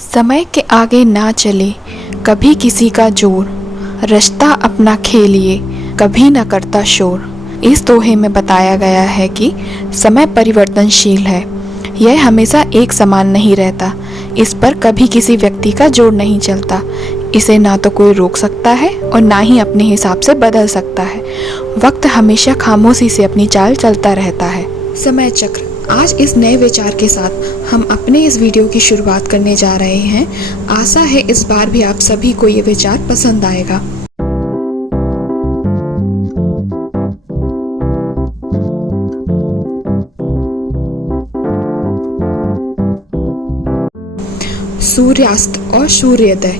समय के आगे ना चले कभी किसी का जोर, रिश्ता अपना खेलिए कभी न करता शोर। इस दोहे में बताया गया है कि समय परिवर्तनशील है, यह हमेशा एक समान नहीं रहता। इस पर कभी किसी व्यक्ति का जोर नहीं चलता। इसे ना तो कोई रोक सकता है और ना ही अपने हिसाब से बदल सकता है। वक्त हमेशा खामोशी से अपनी चाल चलता रहता है। समय चक्र। आज इस नए विचार के साथ हम अपने इस वीडियो की शुरुआत करने जा रहे हैं। आशा है इस बार भी आप सभी को ये विचार पसंद आएगा। सूर्यास्त और सूर्योदय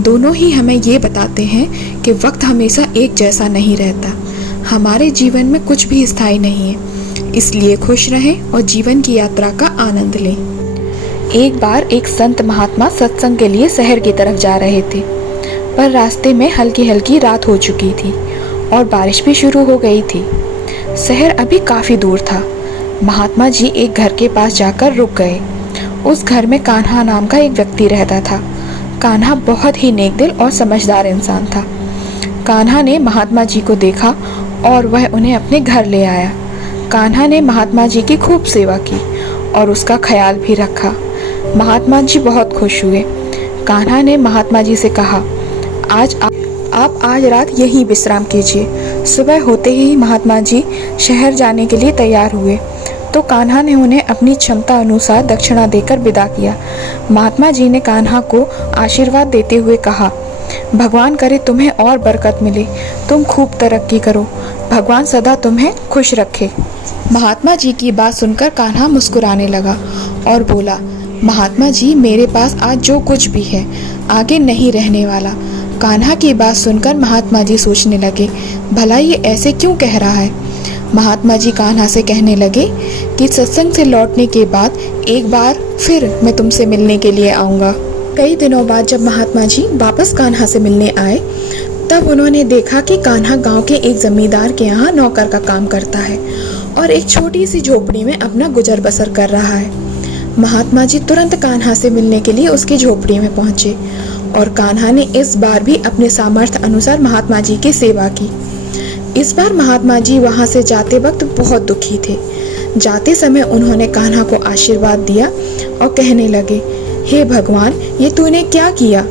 दोनों ही हमें ये बताते हैं कि वक्त हमेशा एक जैसा नहीं रहता। हमारे जीवन में कुछ भी स्थायी नहीं है, इसलिए खुश रहें और जीवन की यात्रा का आनंद लें। एक बार एक संत महात्मा सत्संग के लिए शहर की तरफ जा रहे थे, पर रास्ते में हल्की हल्की रात हो चुकी थी और बारिश भी शुरू हो गई थी। शहर अभी काफी दूर था। महात्मा जी एक घर के पास जाकर रुक गए। उस घर में कान्हा नाम का एक व्यक्ति रहता था। कान्हा बहुत ही नेकदिल और समझदार इंसान था। कान्हा ने महात्मा जी को देखा और वह उन्हें अपने घर ले आया। कान्हा ने महात्मा जी की खूब सेवा की और उसका ख्याल भी रखा। महात्मा जी बहुत खुश हुए। कान्हा ने महात्मा जी से कहा, आप आज रात यहीं विश्राम कीजिए। सुबह होते ही महात्मा जी शहर जाने के लिए तैयार हुए तो कान्हा ने उन्हें अपनी क्षमता अनुसार दक्षिणा देकर विदा किया। महात्मा जी ने कान्हा को आशीर्वाद देते हुए कहा, भगवान करे तुम्हें और बरकत मिले, तुम खूब तरक्की करो, भगवान सदा तुम्हें खुश रखे। महात्मा जी की बात सुनकर कान्हा मुस्कुराने लगा और बोला, महात्मा जी मेरे पास आज जो कुछ भी है आगे नहीं रहने वाला। कान्हा की बात सुनकर महात्मा जी सोचने लगे, भला ये ऐसे क्यों कह रहा है। महात्मा जी कान्हा से कहने लगे कि सत्संग से लौटने के बाद एक बार फिर मैं तुमसे मिलने के लिए आऊँगा। कई दिनों बाद जब महात्मा जी वापस कान्हा से मिलने आए तब उन्होंने देखा कि कान्हा गांव के एक जमींदार के यहाँ नौकर का काम करता है और एक छोटी सी झोपड़ी में अपना गुजर बसर कर रहा है। महात्मा जी तुरंत कान्हा से मिलने के लिए उसकी झोपड़ी में पहुंचे और कान्हा ने इस बार भी अपने सामर्थ्य अनुसार महात्मा जी की सेवा की। इस बार महात्मा जी वहां से जाते वक्त बहुत दुखी थे। जाते समय उन्होंने कान्हा को आशीर्वाद दिया और कहने लगे, हे भगवान ये तूने क्या किया।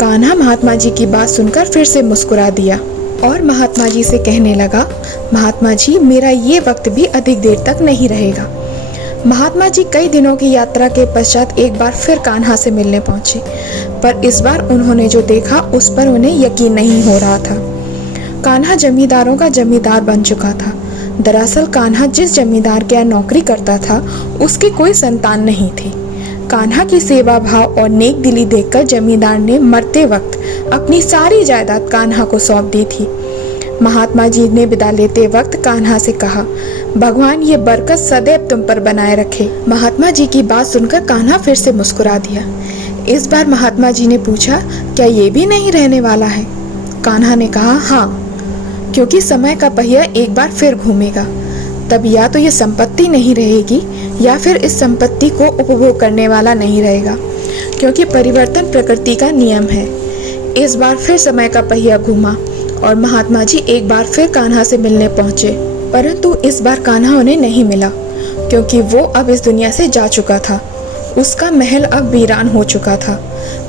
कान्हा महात्मा जी की बात सुनकर फिर से मुस्कुरा दिया और महात्मा जी से कहने लगा, महात्मा जी मेरा ये वक्त भी अधिक देर तक नहीं रहेगा। महात्मा जी कई दिनों की यात्रा के पश्चात एक बार फिर कान्हा से मिलने पहुंचे, पर इस बार उन्होंने जो देखा उस पर उन्हें यकीन नहीं हो रहा था। कान्हा जमींदारों का जमींदार बन चुका था। दरअसल कान्हा जिस जमींदार के यहाँ नौकरी करता था उसकी कोई संतान नहीं थी। कान्हा की सेवा भाव और नेक दिली देखकर जमींदार ने मरते वक्त अपनी सारी जायदाद कान्हा को सौंप दी थी। महात्मा जी ने विदा लेते वक्त कान्हा से कहा, भगवान ये बरकत सदैव तुम पर बनाए रखे। महात्मा जी की बात सुनकर कान्हा फिर से मुस्कुरा दिया। इस बार महात्मा जी ने पूछा, क्या ये भी नहीं रहने वाला है। कान्हा ने कहा, हाँ, क्योंकि समय का पहिया एक बार फिर घूमेगा। तब या तो ये संपत्ति नहीं रहेगी या फिर इस संपत्ति को उपभोग करने वाला नहीं रहेगा, क्योंकि परिवर्तन प्रकृति का नियम है। इस बार फिर समय का पहिया घूमा और महात्मा जी एक बार फिर कान्हा से मिलने पहुंचे, परंतु इस बार कान्हा उन्हें नहीं मिला, क्योंकि वो अब इस दुनिया से जा चुका था। उसका महल अब वीरान हो चुका था।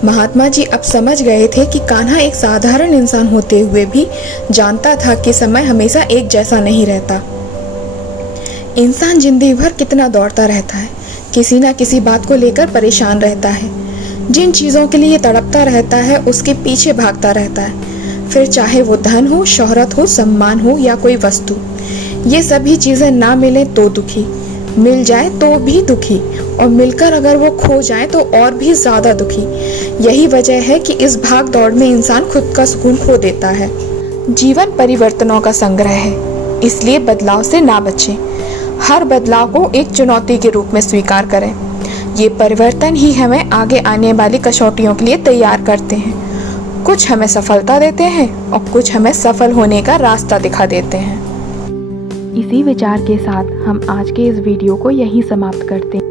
महात्मा जी अब समझ गए थे कि कान्हा एक साधारण इंसान होते हुए भी जानता था कि समय हमेशा एक जैसा नहीं रहता। इंसान जिंदगी भर कितना दौड़ता रहता है, किसी न किसी बात को लेकर परेशान रहता है। जिन चीज़ों के लिए तड़पता रहता है उसके पीछे भागता रहता है, फिर चाहे वो धन हो, शोहरत हो, सम्मान हो या कोई वस्तु। ये सभी चीज़ें ना मिले तो दुखी, मिल जाए तो भी दुखी और मिलकर अगर वो खो जाए तो और भी ज्यादा दुखी। यही वजह है कि इस भाग दौड़ में इंसान खुद का सुकून खो देता है। जीवन परिवर्तनों का संग्रह है, इसलिए बदलाव से ना बचें। हर बदलाव को एक चुनौती के रूप में स्वीकार करें। ये परिवर्तन ही हमें आगे आने वाली कसौटियों के लिए तैयार करते हैं। कुछ हमें सफलता देते हैं और कुछ हमें सफल होने का रास्ता दिखा देते हैं। इसी विचार के साथ हम आज के इस वीडियो को यहीं समाप्त करते हैं।